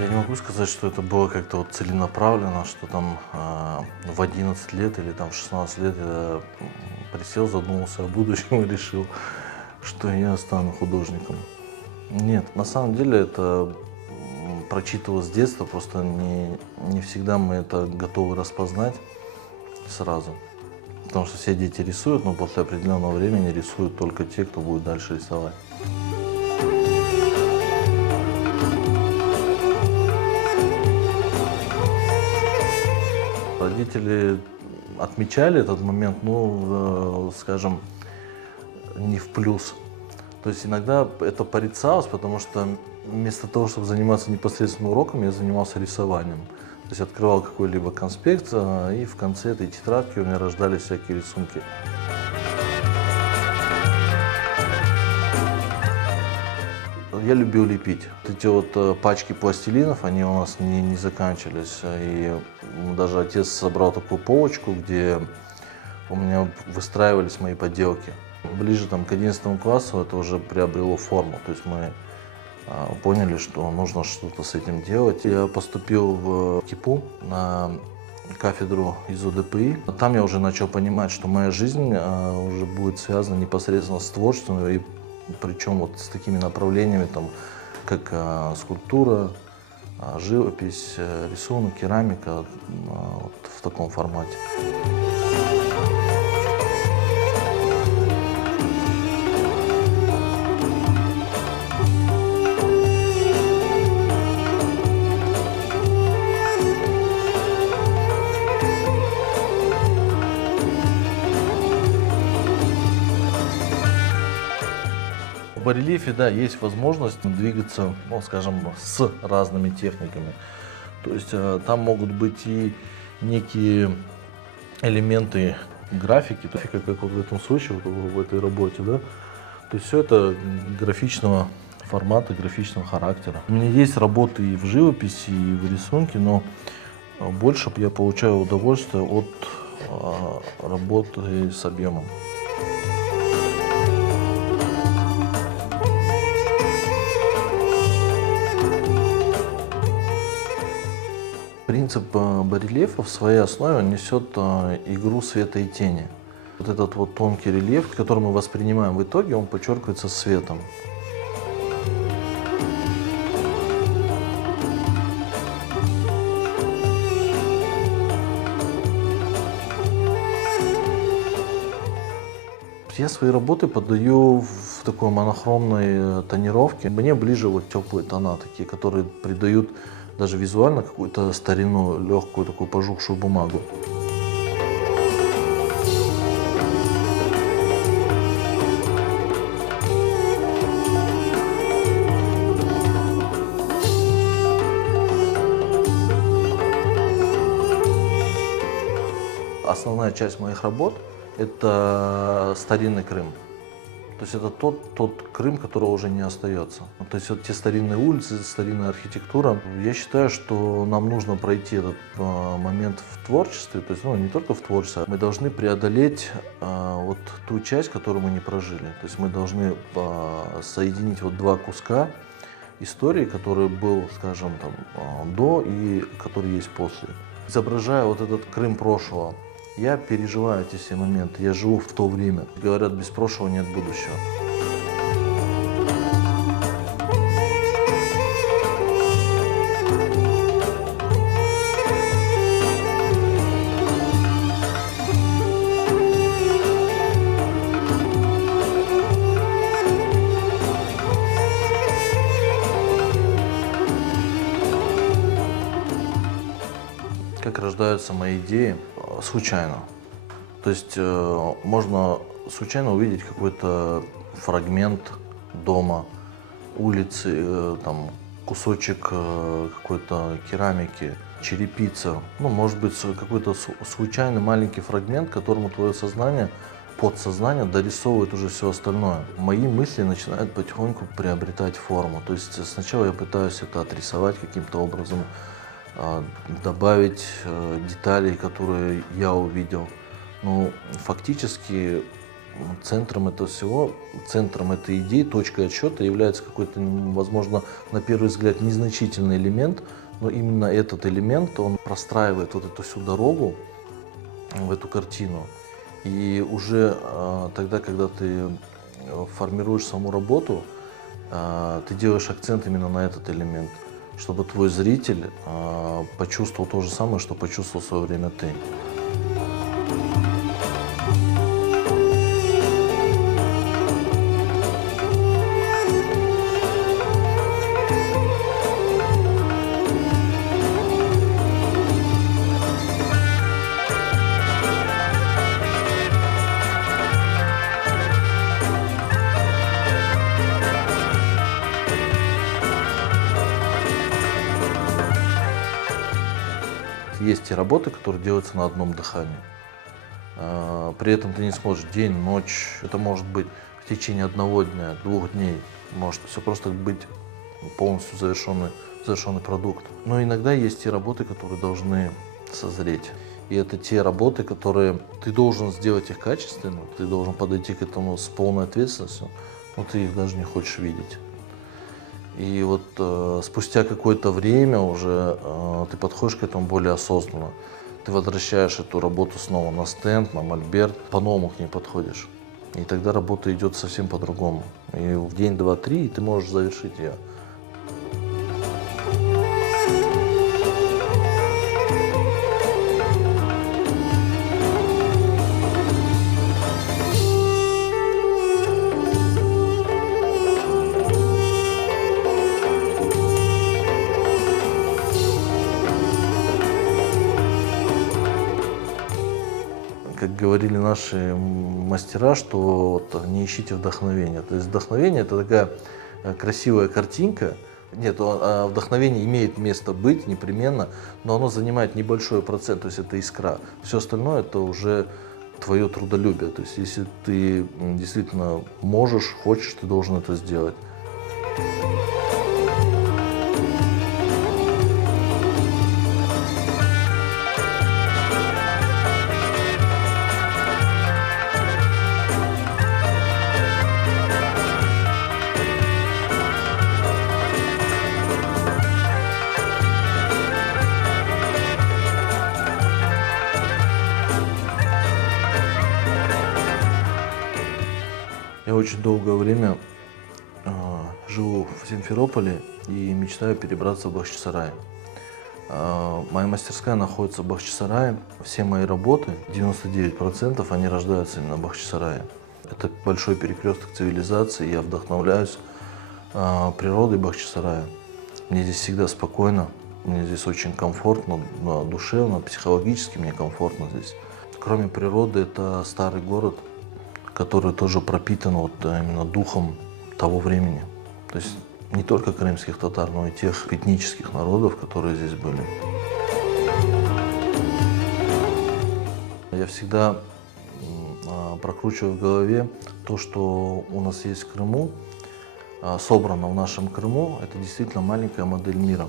Я не могу сказать, что это было как-то вот целенаправленно, что там в 11 лет или там в 16 лет я присел, задумался о будущем и решил, что я стану художником. Нет, на самом деле это прочитывалось с детства, просто не всегда мы это готовы распознать сразу. Потому что все дети рисуют, но после определенного времени рисуют только те, кто будет дальше рисовать. Родители отмечали этот момент, ну, скажем, не в плюс. То есть иногда это порицалось, потому что вместо того, чтобы заниматься непосредственно уроком, я занимался рисованием. То есть открывал какой-либо конспект, и в конце этой тетрадки у меня рождались всякие рисунки. Я любил лепить. Вот эти вот пачки пластилинов, они у нас не заканчивались. И даже отец собрал такую полочку, где у меня выстраивались мои поделки. Ближе там, к 11 классу это уже приобрело форму. То есть мы поняли, что нужно что-то с этим делать. Я поступил в КИПУ на кафедру из УДПИ. Там я уже начал понимать, что моя жизнь уже будет связана непосредственно с творчеством, и причем вот с такими направлениями, там, как скульптура, живопись, рисунок, керамика, вот в таком формате. В барельефе, да, есть возможность двигаться, ну, скажем, с разными техниками. То есть там могут быть и некие элементы графики, как вот в этом случае, вот в этой работе, да. То есть все это графичного формата, графичного характера. У меня есть работы и в живописи, и в рисунке, но больше я получаю удовольствие от работы с объемом. Принцип барельефа в своей основе он несет игру света и тени. Вот этот вот тонкий рельеф, который мы воспринимаем в итоге, он подчеркивается светом. Я свои работы подаю в такой монохромной тонировке. Мне ближе вот теплые тона, такие, которые придают даже визуально какую-то старину, легкую такую пожухшую бумагу. Основная часть моих работ – это старинный Крым. То есть это тот Крым, которого уже не остается. То есть вот те старинные улицы, старинная архитектура. Я считаю, что нам нужно пройти этот момент в творчестве, то есть не только в творчестве. Мы должны преодолеть вот ту часть, которую мы не прожили. То есть мы должны соединить вот два куска истории, который был, скажем, там, до и который есть после. Изображая вот этот Крым прошлого, я переживаю эти все моменты, я живу в то время. Говорят, без прошлого нет будущего. Как рождаются мои идеи? Случайно. То есть можно случайно увидеть какой-то фрагмент дома, улицы, там, кусочек какой-то керамики, черепица. Ну, может быть, какой-то случайный маленький фрагмент, которому твое сознание, подсознание дорисовывает уже все остальное. Мои мысли начинают потихоньку приобретать форму. То есть сначала я пытаюсь это отрисовать каким-то образом, добавить деталей, которые я увидел. Но фактически центром этого всего, центром этой идеи, точкой отсчета является какой-то, возможно, на первый взгляд незначительный элемент, но именно этот элемент, он простраивает вот эту всю дорогу в эту картину. И уже тогда, когда ты формируешь саму работу, ты делаешь акцент именно на этот элемент, чтобы твой зритель почувствовал то же самое, что почувствовал в свое время ты. Есть те работы, которые делаются на одном дыхании. При этом ты не сможешь день, ночь. Это может быть в течение одного дня, 2 дней. Может все просто быть полностью завершенный продукт. Но иногда есть те работы, которые должны созреть. И это те работы, которые ты должен сделать их качественно, ты должен подойти к этому с полной ответственностью, но ты их даже не хочешь видеть. И вот спустя какое-то время уже ты подходишь к этому более осознанно. Ты возвращаешь эту работу снова на стенд, на мольберт, по-новому к ней подходишь. И тогда работа идет совсем по-другому. И в день, два, три ты можешь завершить ее. Как говорили наши мастера, что вот не ищите вдохновения. То есть вдохновение — это такая красивая картинка. Нет, вдохновение имеет место быть непременно, но оно занимает небольшой процент, то есть это искра. Все остальное — это уже твое трудолюбие. То есть если ты действительно можешь, хочешь, ты должен это сделать. Я очень долгое время живу в Симферополе и мечтаю перебраться в Бахчисарай. Моя мастерская находится в Бахчисарае. Все мои работы, 99%, они рождаются именно в Бахчисарае. Это большой перекресток цивилизации, я вдохновляюсь природой Бахчисарая. Мне здесь всегда спокойно, мне здесь очень комфортно, душевно, психологически мне комфортно здесь. Кроме природы, это старый город, который тоже пропитан вот именно духом того времени. То есть не только крымских татар, но и тех этнических народов, которые здесь были. Я всегда прокручиваю в голове то, что у нас есть в Крыму, собрано в нашем Крыму. Это действительно маленькая модель мира.